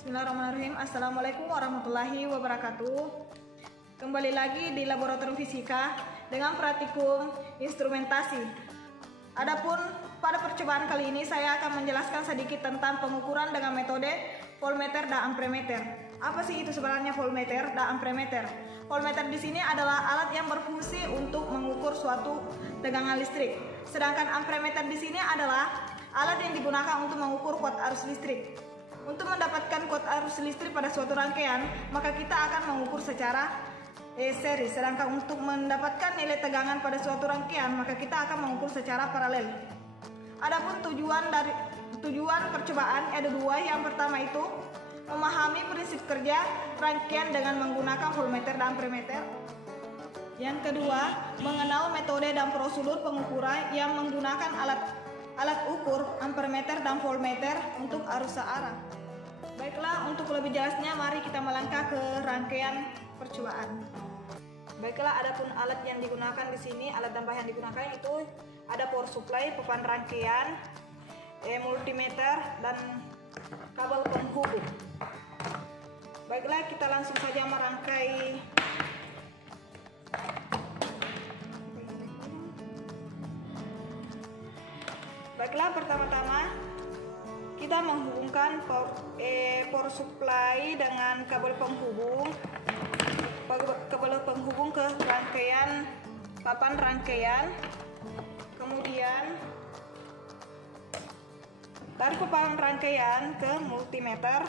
Bismillahirrahmanirrahim. Assalamualaikum warahmatullahi wabarakatuh. Kembali lagi di Laboratorium Fisika dengan praktikum instrumentasi. Adapun pada percobaan kali ini saya akan menjelaskan sedikit tentang pengukuran dengan metode voltmeter dan amperemeter. Apa sih itu sebenarnya voltmeter dan amperemeter? Voltmeter di sini adalah alat yang berfungsi untuk mengukur suatu tegangan listrik. Sedangkan amperemeter di sini adalah alat yang digunakan untuk mengukur kuat arus listrik. Untuk mendapatkan kuat arus listrik pada suatu rangkaian, maka kita akan mengukur secara seri. Sedangkan untuk mendapatkan nilai tegangan pada suatu rangkaian, maka kita akan mengukur secara paralel. Adapun tujuan percobaan ada dua. Yang pertama itu memahami prinsip kerja rangkaian dengan menggunakan voltmeter dan amperemeter. Yang kedua, mengenal metode dan prosedur pengukuran yang menggunakan alat ukur amperemeter dan voltmeter untuk arus searah. Baiklah, untuk lebih jelasnya mari kita melangkah ke rangkaian percobaan. Baiklah, adapun alat yang digunakan di sini, alat tambah yang digunakan itu ada power supply, papan rangkaian, multimeter dan kabel penghubung. Baiklah, kita langsung saja merangkai. Baiklah, pertama-tama kita menghubungkan power supply dengan kabel penghubung ke rangkaian papan rangkaian. Kemudian dari papan rangkaian ke multimeter.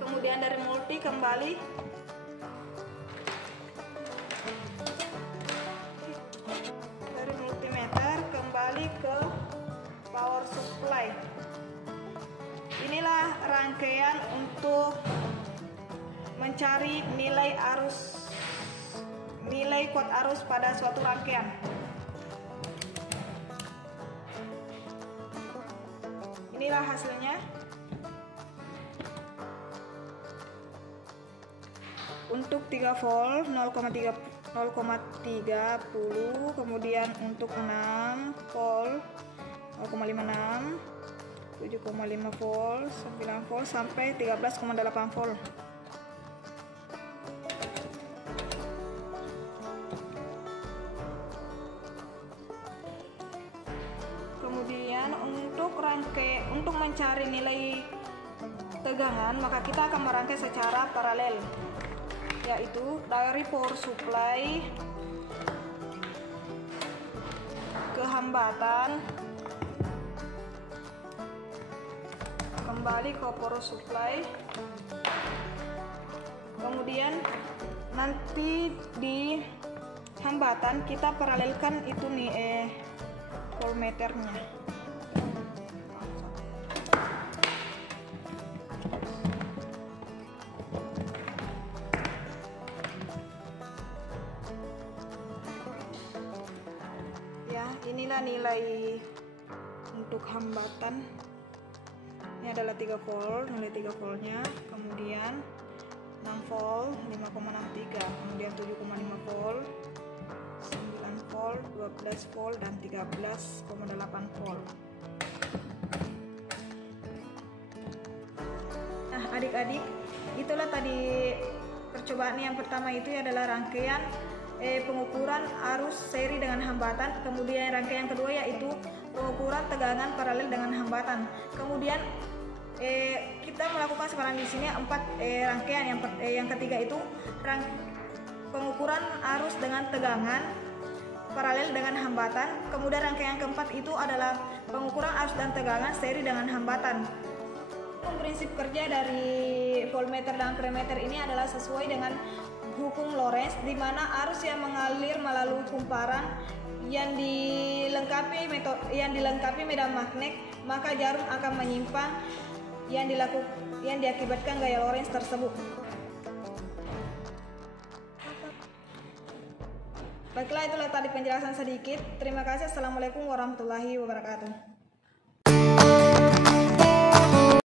Kemudian dari multi kembali ke power supply. Inilah rangkaian untuk mencari nilai kuat arus pada suatu rangkaian. Inilah hasilnya. Untuk 3 volt 0,30, kemudian untuk 6 volt 0,56, 7,5 volt, 9 volt sampai 13,8 volt. Kemudian untuk mencari nilai tegangan, maka kita akan merangkai secara paralel, yaitu dari power supply ke hambatan, kembali ke power supply, kemudian nanti di hambatan kita paralelkan itu nih voltmeternya. Inilah nilai untuk hambatan. Ini adalah 3 volt, nilai 3 voltnya. Kemudian 6 volt 5,63, kemudian 7,5 volt, 9 volt, 12 volt dan 13,8 volt. Nah, adik-adik, itulah tadi percobaan yang pertama itu adalah rangkaian pengukuran arus seri dengan hambatan. Kemudian rangkaian kedua yaitu pengukuran tegangan paralel dengan hambatan. Kemudian kita melakukan sekarang di sini 4 rangkaian. Yang ketiga itu pengukuran arus dengan tegangan paralel dengan hambatan. Kemudian rangkaian keempat itu adalah pengukuran arus dan tegangan seri dengan hambatan. Prinsip kerja dari voltmeter dan amperemeter ini adalah sesuai dengan hukum Lorentz, di mana arus yang mengalir melalui kumparan yang dilengkapi medan magnet, maka jarum akan menyimpang yang diakibatkan gaya Lorentz tersebut. Baiklah, itulah tadi penjelasan sedikit. Terima kasih. Assalamualaikum warahmatullahi wabarakatuh.